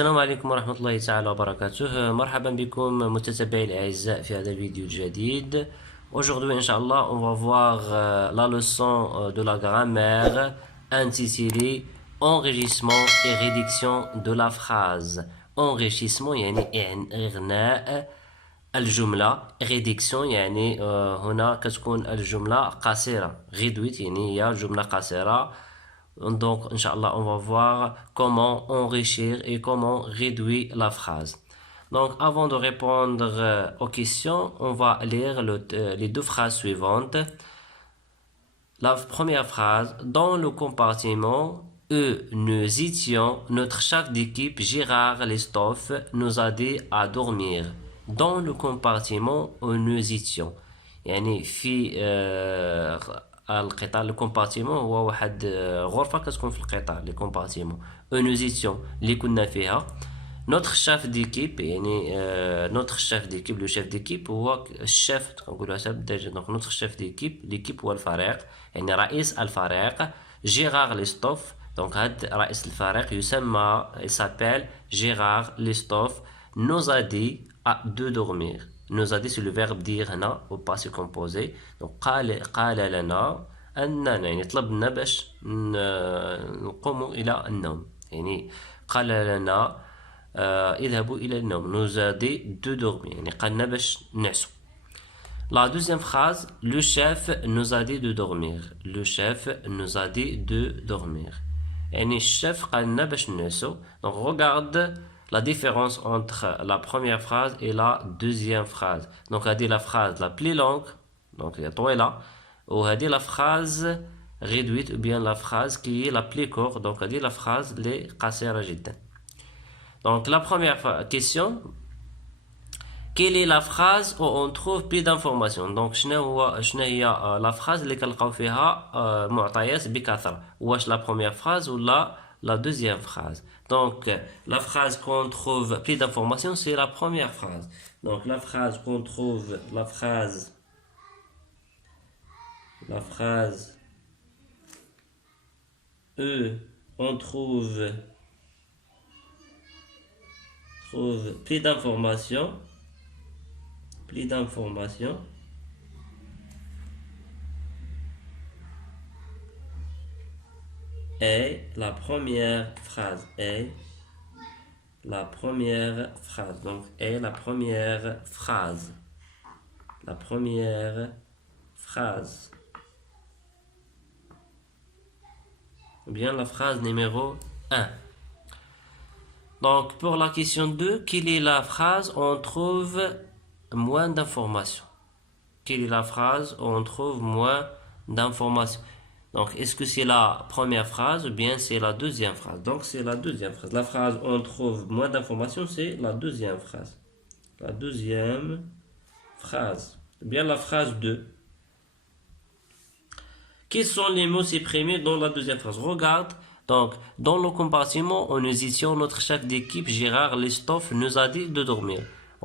السلام عليكم ورحمة الله تعالى وبركاته. مرحبا بكم متتبعي الأعزاء في هذا الفيديو الجديد. Aujourd'hui, Inch'Allah, on va voir la leçon de la grammaire intitulée Enrichissement et réduction de la phrase. Enrichissement يعني إغناء الجملة. réduction يعني هنا كتكون الجملة قصيرة. réduite يعني هي جملة قصيرة. Donc, Inch'Allah, on va voir comment enrichir et comment réduire la phrase. Donc, avant de répondre aux questions, on va lire les deux phrases suivantes. La première phrase, dans le compartiment, nous étions, notre chef d'équipe Gérard Lestoffe nous a dit à dormir. Dans le compartiment, nous étions. يعني في القطار الكومبارتيمون هو واحد غرفة كتكون في القطار لي كومبارتيمون nous étions اللي كنا فيها. نوتخ شاف ديكيب يعني نوتخ شاف ديكيب لو شاف ديكيب هو الشاف كنقولوا حسب الدرجة. دونك نوتخ شاف ديكيب ليكيب هو الفريق يعني رئيس الفريق جيرار ليستوف. دونك هاد رئيس الفريق يسمى يسابيل جيرار ليستوف nous a dit de dormir. nous a dit c'est le verbe dire هنا au passé composé. donc قال لنا أننا يعني طلبنا باش نقوم إلى النوم. يعني قال لنا اذهبوا إلى النوم. nous a dit de dormir يعني قالنا باش نعسو. La deuxième phrase, le chef nous a dit de dormir. Le chef nous a dit de dormir. يعني الشيف قالنا باش نعسو. donc regarde la différence entre la première phrase et la deuxième phrase. donc هذه la phrase la plus longue, donc هي طويلة, وهذه la phrase réduite ou bien la phrase qui est la plus courte. donc هذه la phrase اللي قصيرة جدا. donc la première question, quelle est la phrase où on trouve plus d'informations. donc شنو هي la phrase اللي كنلقاو فيها معطيات بكثرة. واش la première phrase ou la deuxième phrase. donc la phrase qu'on trouve plus d'informations, c'est la première phrase. donc la phrase qu'on trouve, la phrase on trouve plus d'informations et la première phrase. donc est la première phrase ou bien la phrase numéro 1. donc pour la question 2, quelle est la phrase où on trouve moins d'informations. quelle est la phrase où on trouve moins d'informations. donc est-ce que c'est la première phrase ou bien c'est la deuxième phrase. donc c'est la deuxième phrase. la phrase où on trouve moins d'informations, c'est la deuxième phrase. ou bien la phrase 2. quels sont les mots supprimés dans la deuxième phrase. regarde, donc dans le compartiment où nous étions, notre chef d'équipe Gérard Lestoffe nous a dit de dormir.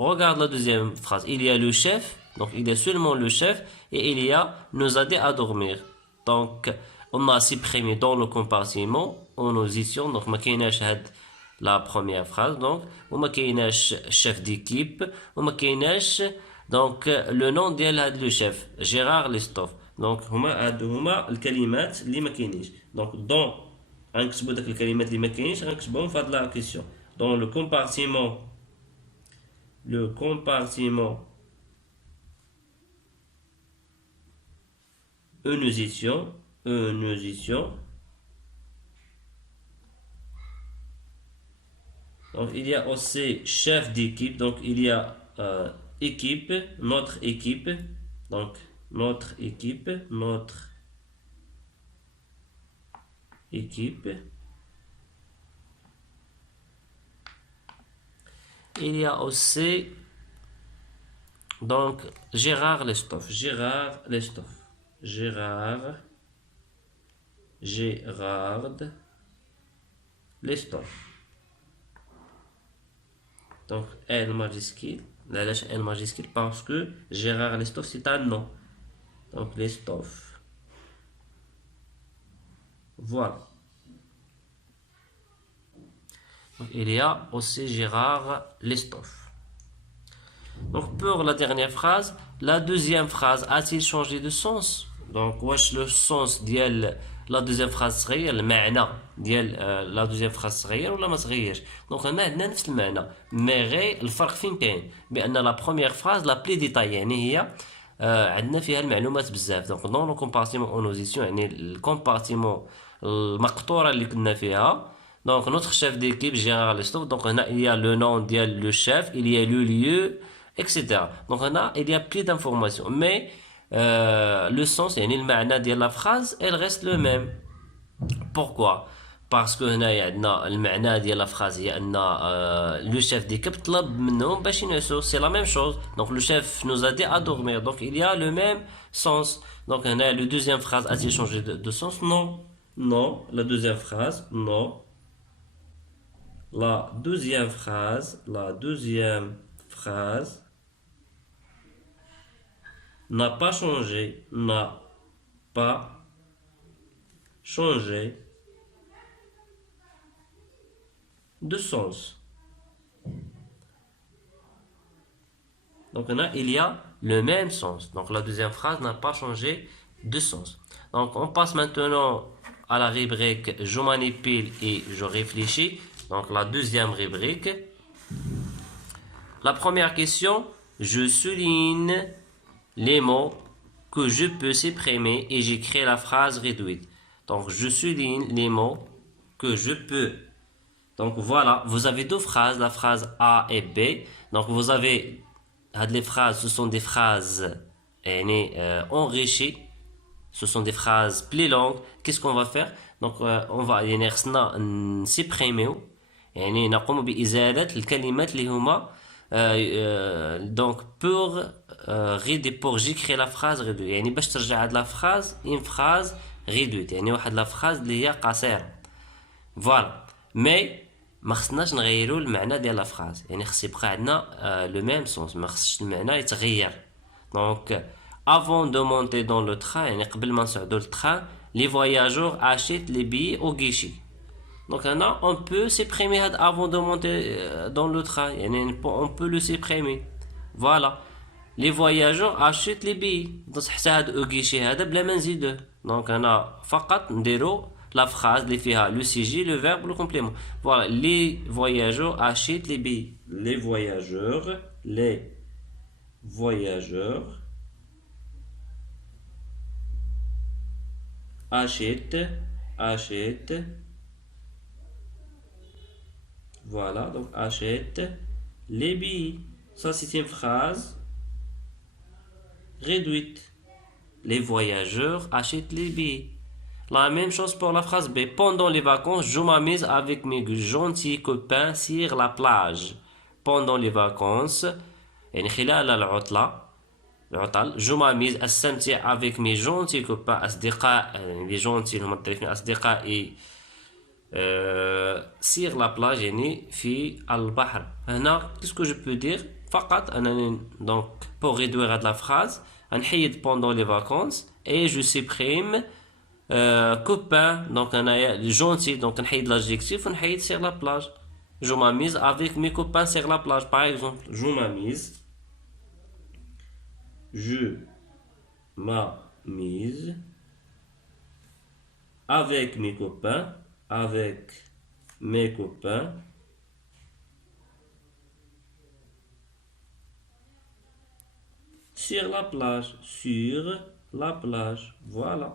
regarde la deuxième phrase. il y a le chef, donc il y a seulement le chef, et il y a nous a dit à dormir. donc on a supprimé dans le compartiment où nous étions. donc ما كايناش هاد la première phrase. donc وما كايناش chef d'équipe, وما كايناش donc le nom ديال هاد le chef Gérard Lestoffe. donc هما الكلمات اللي ما كاينينش. donc dans غنكتبوا داك الكلمات اللي ما كاينينش غنكتبهم في هاد لا كيسيون. dans le compartiment où nous étions, donc il y a aussi chef d'équipe. donc il y a équipe, notre équipe. donc notre équipe. il y a aussi donc Gérard Lestoffe. donc L majuscule. علاش L majuscule? parce que Gérard Lestoffe c'est un nom. donc Lestoffe. voilà. Il y a aussi Gérard Lestoffe. Donc pour la dernière phrase, la deuxième phrase a-t-il changé de sens? Donc واش le sens ديال la deuxième phrase تغير المعنى ديال la deuxième phrase تغير ولا ما تغيرش؟ دونك هنا عندنا نفس المعنى مي غير الفرق فين كاين؟ بان لا بروميير phrase لا بلي ديتاي يعني هي عندنا فيها المعلومات بزاف. دونك دون لو كومبارتيمون اونوزيسيون يعني الكومبارتيمون المقطوره اللي كنا فيها. Donc notre chef d'équipe Gérard Lestoffe, donc on a, il y a le nom de le chef, il y a le lieu, etc. Donc on a, il y a plus d'informations, mais le sens, يعني المعنى ديال la phrase, elle reste le même. Pourquoi? Parce que هنا عندنا المعنى ديال la phrase هي أن le chef d'équipe طلب منهم باش ينعسوا, c'est la même chose. Donc le chef nous a dit à dormir, donc il y a le même sens. Donc هنا le deuxième phrase a-t-il changé de sens? Non, non. La deuxième phrase, non. La deuxième phrase n'a pas changé de sens. Donc là, il y a le même sens. Donc la deuxième phrase n'a pas changé de sens. Donc on passe maintenant à la rubrique je manipule et je réfléchis. Donc la deuxième rubrique. La première question, je souligne les mots que je peux supprimer et j'écris la phrase réduite. Donc je souligne les mots que je peux. Donc voilà, vous avez deux phrases, la phrase A et B. Donc vous avez les phrases, ce sont des phrases enrichies. Ce sont des phrases plus longues. Qu'est-ce qu'on va faire? Donc on va supprimer. يعني نقوم بإزالة الكلمات اللي هما donc pour j'écris la phrase réduite يعني باش ترجع هاد la phrase une phrase réduite يعني واحد la phrase اللي هي قصيرة. فوالا مي ما خصناش نغيروا المعنى ديال la phrase يعني خص يبقى عندنا le même sens ما خصش المعنى يتغير. donc avant de monter dans le train يعني قبل ما نصعدوا للتران les voyageurs achètent les billets au guichet. Donc là, on peut supprimer avant de monter dans le train. On peut le supprimer. Voilà. Les voyageurs achètent les billets. Donc on a فقط نديرو la phrase اللي فيها le sujet, le verbe, le complément. Voilà. Les voyageurs achètent les billets. Les voyageurs achètent. Voilà, donc achète les billets. Ça, c'est une phrase réduite. Les voyageurs achètent les billets. La même chose pour la phrase B. Pendant les vacances, je m'amuse avec mes gentils copains sur la plage. Pendant les vacances, خلال العطلة je m'amuse أستمتع avec mes gentils copains أصدقاء les gentils هم الظريفين أصدقائي sur la plage يعني في البحر. هنا qu'est-ce que je peux dire فقط أنا donc pour réduire la phrase نحيد pendant les vacances et je supprime copain donc أنا gentil donc نحيد l'adjectif ونحيد sur la plage. Je m'amuse avec mes copains sur la plage par exemple. Je m'amuse avec mes copains sur la plage. Voilà.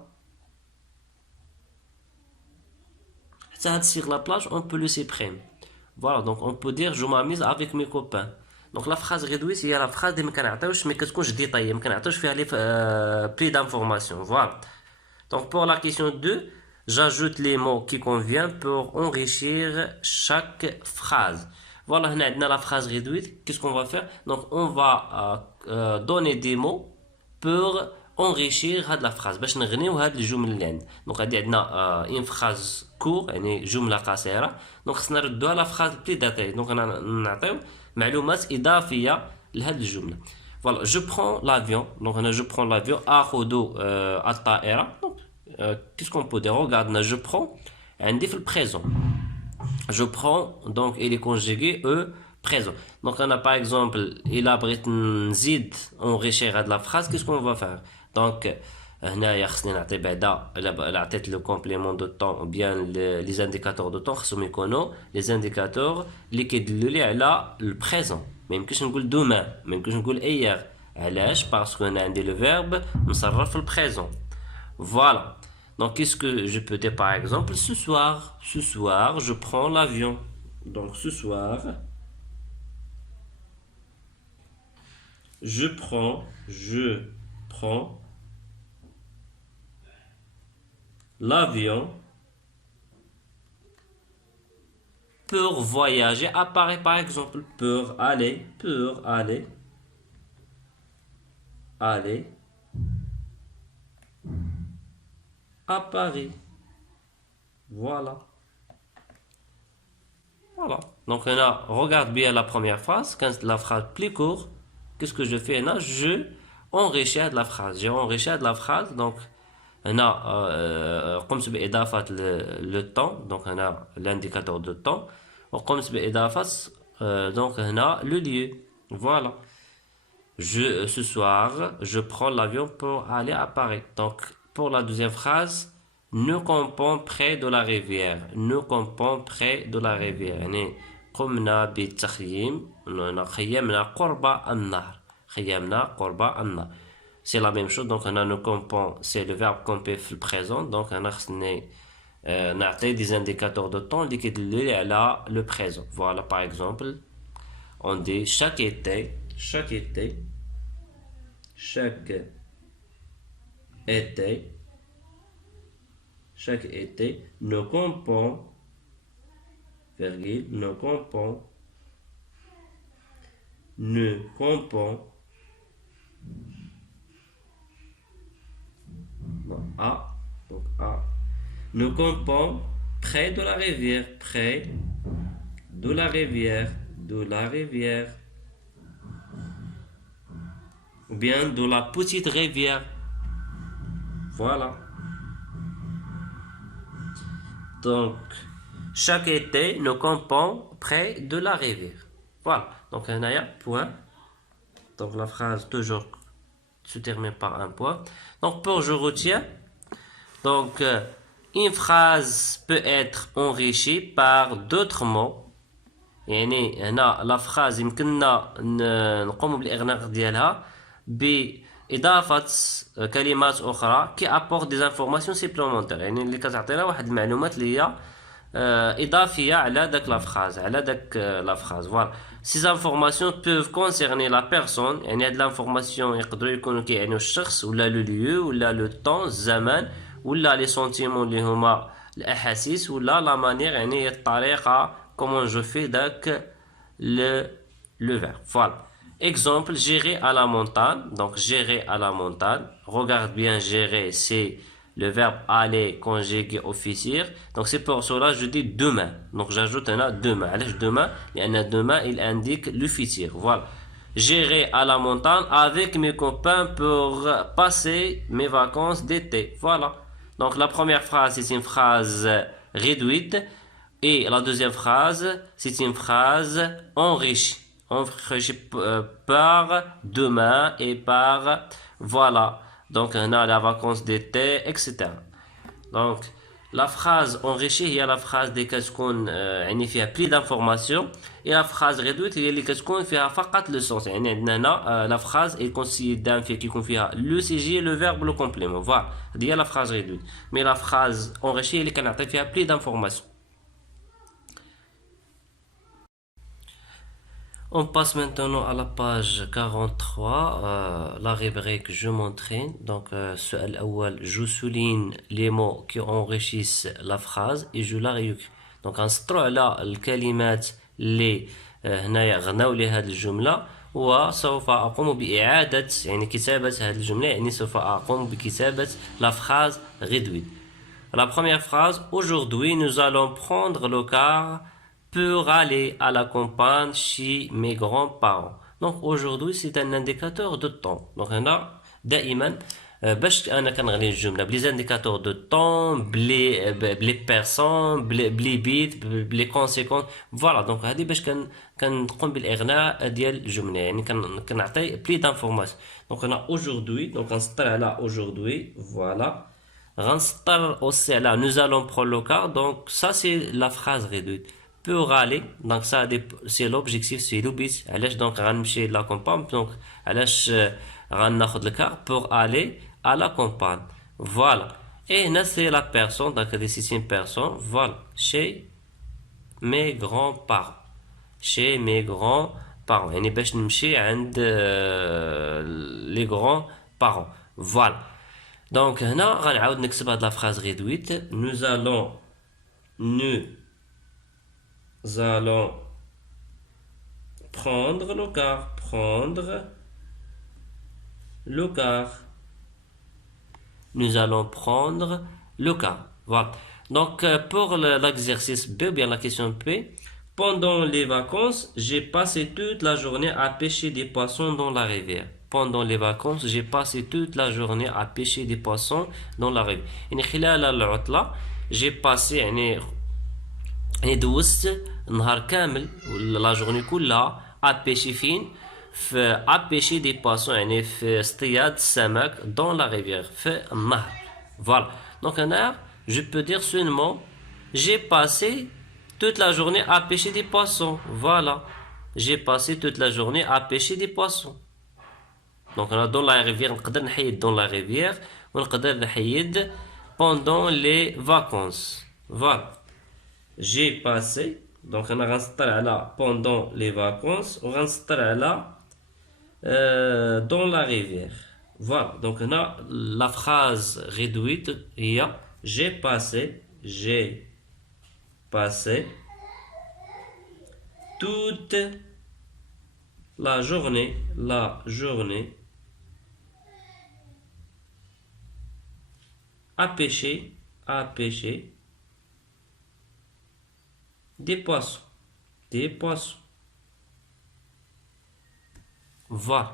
Ça, sur la plage, on peut le supprimer. Voilà, donc on peut dire je m'amuse avec mes copains. Donc la phrase réduite, il y a la phrase اللي ما كنعطيوش mais كتكونش détaillée, ما كنعطيوش فيها plus d'informations. Voilà. Donc pour la question 2, j'ajoute les mots qui conviennent pour enrichir chaque phrase. Voilà, on a la phrase réduite. Qu'est-ce qu'on va faire? Donc on va donner des mots pour enrichir la phrase باش نغنيو هاد الجمل اللي عندنا. دونك غادي عندنا une phrase court يعني جملة قصيرة. دونك خصنا نردوها لا phrase بلي ديتاي. دونك انا نعطيو معلومات إضافية لهاد الجملة. Voilà, je prends l'avion. Donc je prends l'avion آخذ الطائرة. Donc qu'est-ce qu'on peut dire? Regarde, je prends عندي في البريزون. je prends, donc il est conjugué E présent. Donc on a par exemple, il a nzid enrichir de la phrase, qu'est-ce qu'on va faire? Donc, هنايا خصني نعطي بعدا الا عطيت لو كومبليمون دو طون ou bien لي زانديكاتور دو طون خصهم يكونوا لي زانديكاتور اللي كيدلوا لي على البريزون. ما يمكنش نقول دومان، ما يمكنش نقول ايير. علاش؟ باسكو انا عندي لو فيرب مصرف في البريزون. Voilà. Donc, qu'est-ce que je peux dire par exemple? Ce soir, je prends l'avion. Donc, ce soir, je prends l'avion pour voyager à Paris, par exemple, pour aller à Paris. Voilà. Donc, regarde bien la première phrase. Quand la phrase plus courte, qu'est-ce que je fais là? Je enrichis de la phrase. J'ai enrichi de la phrase. Donc, comme c'est le temps. Donc, on a l'indicateur de temps. Comme c'est donc, on a le lieu. Voilà. Ce soir, je prends l'avion pour aller à Paris. Donc, pour la deuxième phrase, nous campons près de la rivière. Nous campons près de la rivière. يعني قمنا بالتخييم. خيمنا قرب النهر. خيمنا قرب النهر. C'est la même chose. Donc, on a nous campons, c'est le verbe camper في le présent. Donc, on a نعطي des indicateurs de temps اللي كيدلوا على le présent. Voilà, par exemple, on dit chaque été, nous campons, nous campons près de la rivière, ou bien de la petite rivière. Voilà. Donc, chaque été, nous campons près de la rivière. Voilà. Donc, un point. Donc, la phrase toujours se termine par un point. Donc, pour je retiens. Donc, une phrase peut être enrichie par d'autres mots. يعني هنا la phrase يمكننا نقوم بالإغلاق ديالها بإضافة كلمات أخرى qui apportent des informations supplémentaires. يعني اللي كتعطينا واحد المعلومات اللي هي إضافية على داك لا phrase على داك لا phrase. Voilà. Ces informations peuvent concerner la personne. يعني هاد l'information يقدروا يكونوا كيعنيو الشخص ولا le lieu ولا le temps الزمان ولا les sentiments اللي هما الأحاسيس ولا la manière يعني الطريقة comment je fais donc le verbe. Voilà. Exemple, gérer à la montagne. Donc, gérer à la montagne. Regarde bien, gérer, c'est le verbe aller conjugué officier. Donc, c'est pour cela que je dis demain. Donc, j'ajoute un demain. Allez, demain, demain, il indique le futur. Voilà. Gérer à la montagne avec mes copains pour passer mes vacances d'été. Voilà. Donc, la première phrase, c'est une phrase réduite. Et la deuxième phrase, c'est une phrase enrichie. Enrichie par demain et par voilà. Donc, on a la vacances d'été, etc. Donc, la phrase enrichie, il y a la phrase qui a plus d'informations. Et la phrase réduite, il y a le sens. La phrase est considérée qui confie le sujet, le verbe, le complément. Voilà. Il y a la phrase réduite. Mais la phrase enrichie, il y a plus d'informations. On passe maintenant à la page 43, la rubrique je m'entraîne. Donc, je souligne les mots qui enrichissent la phrase et je la réécris. Donc, نسطروا على الكلمات اللي هنايا غناو لي هذه الجملة وسوف أقوم بإعادة يعني كتابة هذه الجملة يعني سوف أقوم بكتابة la phrase réduite. La première phrase, aujourd'hui nous allons prendre le car pour aller à la campagne chez mes grands-parents. Donc aujourd'hui c'est un indicateur de temps. Donc هنا دائما باش انا كنغني الجمله بلي انديكاتور دو طون بلي بيرسون بلي بيت بلي كونسيكونس فوالا. دونك هذه باش كنقوم بالاغناء ديال الجمله، يعني كنعطي بلي دانفورماسيون. دونك انا اaujourd'hui، دونك غنسطر على aujourd'hui فوالا. غنسطر اوسي على nous allons prendre le car. donc ça c'est la phrase réduite. pour aller donc ça c'est l'objectif c'est le but. علاش دونك غنمشي لا كومبام، دونك علاش غناخذ الكار pour aller à la campagne. Voilà. Et là, c'est la personne, donc c'est une personne, voilà, chez mes grands-parents. Chez mes grands-parents. يعني باش نمشي عند les grands-parents. Voilà. Donc هنا غنعاود نكتب هاد la phrase réduite. Nous allons prendre le car. Prendre le car. Nous allons prendre le car. Voilà. Donc, pour l'exercice B, ou bien la question P, pendant les vacances, j'ai passé toute la journée à pêcher des poissons dans la rivière. Pendant les vacances, j'ai passé toute la journée à pêcher des poissons dans la rivière. يعني خلال العطلة j'ai passé يعني دوزت نهار كامل ولا la journée كلها à pêcher فين؟ في à pêcher des poissons يعني في اصطياد السمك dans la rivière في النهر. Voilà. Donc هنا je peux dire seulement j'ai passé toute la journée à pêcher des poissons. Voilà. J'ai passé toute la journée à pêcher des poissons. Donc هنا dans la rivière نقدر نحيد dans la rivière ونقدر نحيد pendant les vacances. Voilà. J'ai passé. Donc هنا غنسطر على pendant les vacances وغنسطر على dans la rivière. Voilà. Donc là, la phrase réduite est j'ai passé toute la journée à pêcher des poissons. Voilà.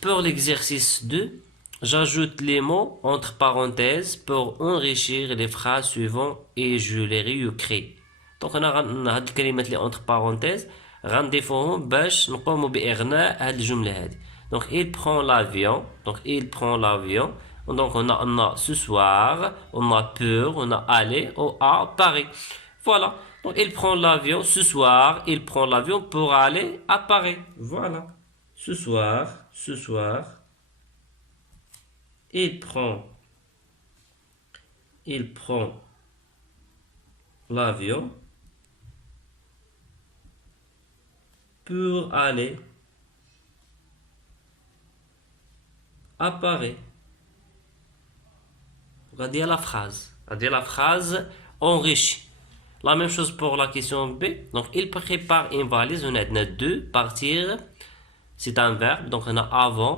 Pour l'exercice 2, j'ajoute les mots entre parenthèses pour enrichir les phrases suivantes et je les réécris. Donc هاد الكلمات اللي entre parenthèses غنضيفوهم باش نقوموا بإغناء هاد الجملة هادي. Donc il prend l'avion. Donc on a ce soir, on a peur, on a aller à Paris. Voilà. Donc il prend l'avion ce soir, il prend l'avion pour aller à Paris. Voilà. Ce soir, il prend l'avion pour aller à Paris. Regardez la phrase enrichie. La même chose pour la question B. Donc, il prépare une valise. On a deux partir. C'est un verbe. Donc, on a avant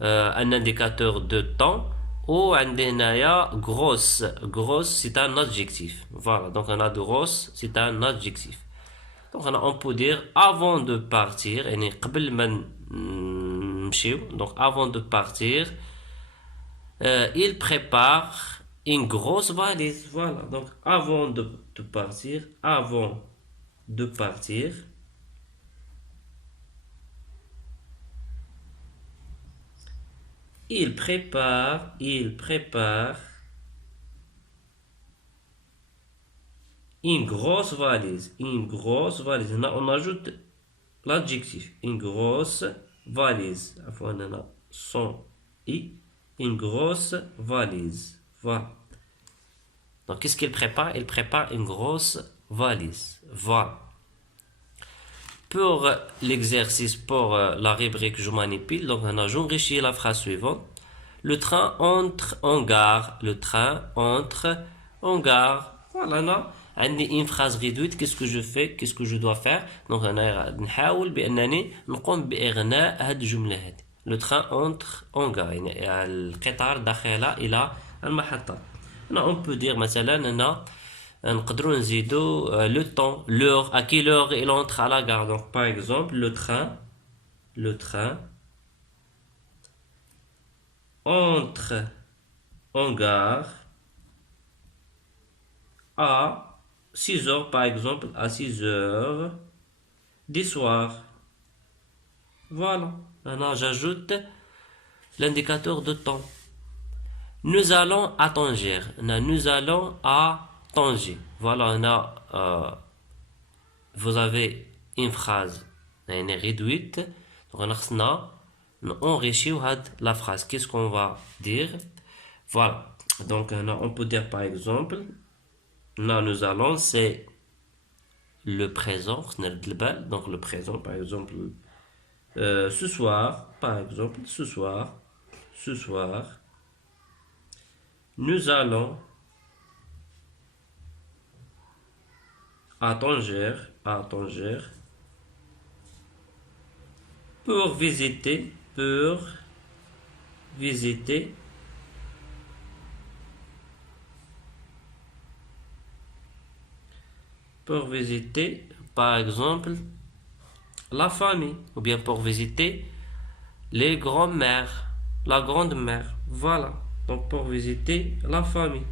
un indicateur de temps. Ou un grosse. Grosse, c'est un adjectif. Voilà. Donc, on a grosse, c'est un adjectif. Donc, on peut dire avant de partir. Donc, avant de partir, il prépare une grosse valise. Voilà. Donc, avant de partir, il prépare une grosse valise. Là, on ajoute l'adjectif. Une grosse valise. Une grosse valise. Voilà. Donc, qu'est-ce qu'il prépare? Il prépare une grosse valise. Voilà. Pour l'exercice, pour la rubrique je manipule, donc on a j'enrichis la phrase suivante. Le train entre en gare. Voilà, là. عندي une phrase réduite. Qu'est-ce que je fais? Qu'est-ce que je dois faire? Donc أنا نحاول بأنني نقوم بإغناء هذه الجملة هذه. Le train entre en gare. يعني القطار داخل إلى المحطة. هنا on peut dire مثلا هنا نقدروا نزيدوا le temps, l'heure, à quelle heure il entre à la gare. Donc par exemple le train entre en gare à 6 heures, par exemple, à 6 heures du soir. Voilà. Maintenant, j'ajoute l'indicateur de temps. Nous allons à Tanger. Nous allons à Tanger. Voilà, vous avez une phrase réduite. Donc, on enrichit la phrase. Qu'est-ce qu'on va dire? Voilà. Donc, on peut dire par exemple, nous allons, c'est le présent. Donc, le présent, par exemple, ce soir, par exemple, ce soir, nous allons à Tanger, pour visiter, par exemple, la famille, ou bien pour visiter les grands-mères, la grande-mère. Voilà. Donc, pour visiter la famille.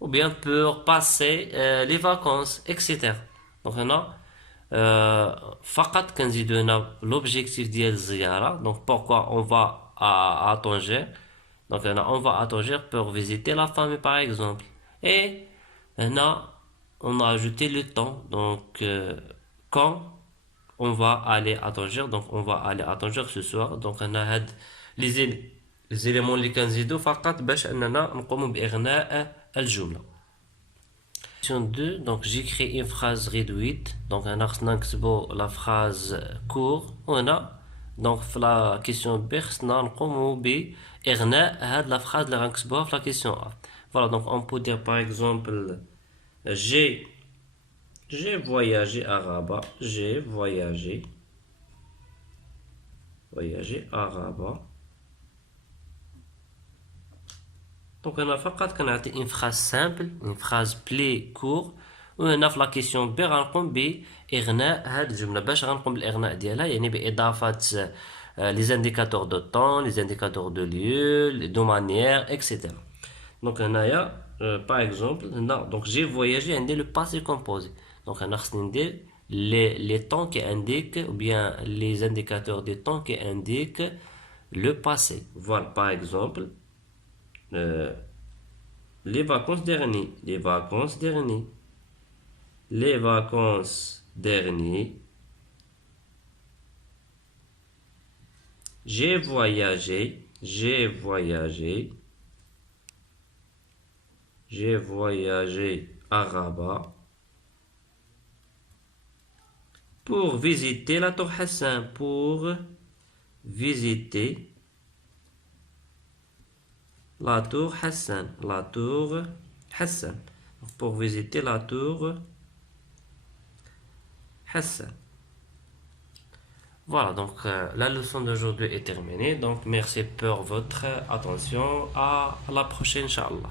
Ou bien pour passer les vacances, etc. Donc, فقط كنزيدو l'objectif ديال الزيارة. Donc, pourquoi on va à Tanger? Donc, on va à Tanger pour visiter la famille, par exemple. Et on a ajouté le temps. Donc, quand on va aller à Tanger. Donc, on va aller à Tanger ce soir. Donc, on a les éléments اللي كنزيدو فقط باش أننا نقوم بإغناء الجملة. Question 2, donc j'écris une phrase réduite. Donc, on a la phrase court. Donc, la question B, on a la phrase la question A. Voilà, donc on peut dire par exemple, j'ai voyagé à Rabat. J'ai voyagé à Rabat. Donc, on a une phrase simple, une phrase plus courte. وهنا في لا كيسيون بي غنقوم بإغناء هاد الجملة. باش غنقوم بالإغناء ديالها يعني بإضافة les indicateurs de temps, les indicateurs de lieu, de manière, etc. Donc, هنايا par exemple, donc j'ai voyagé عندي le passé composé. Donc, on a les temps qui indiquent, ou bien les indicateurs de temps qui indiquent le passé. Voilà, par exemple, les vacances dernières. J'ai voyagé à Rabat pour visiter la Tour Hassan. Pour visiter la Tour Hassan. Pour visiter la Tour Hassan. Voilà, donc la leçon d'aujourd'hui est terminée. Donc, merci pour votre attention. À la prochaine, Inch'Allah.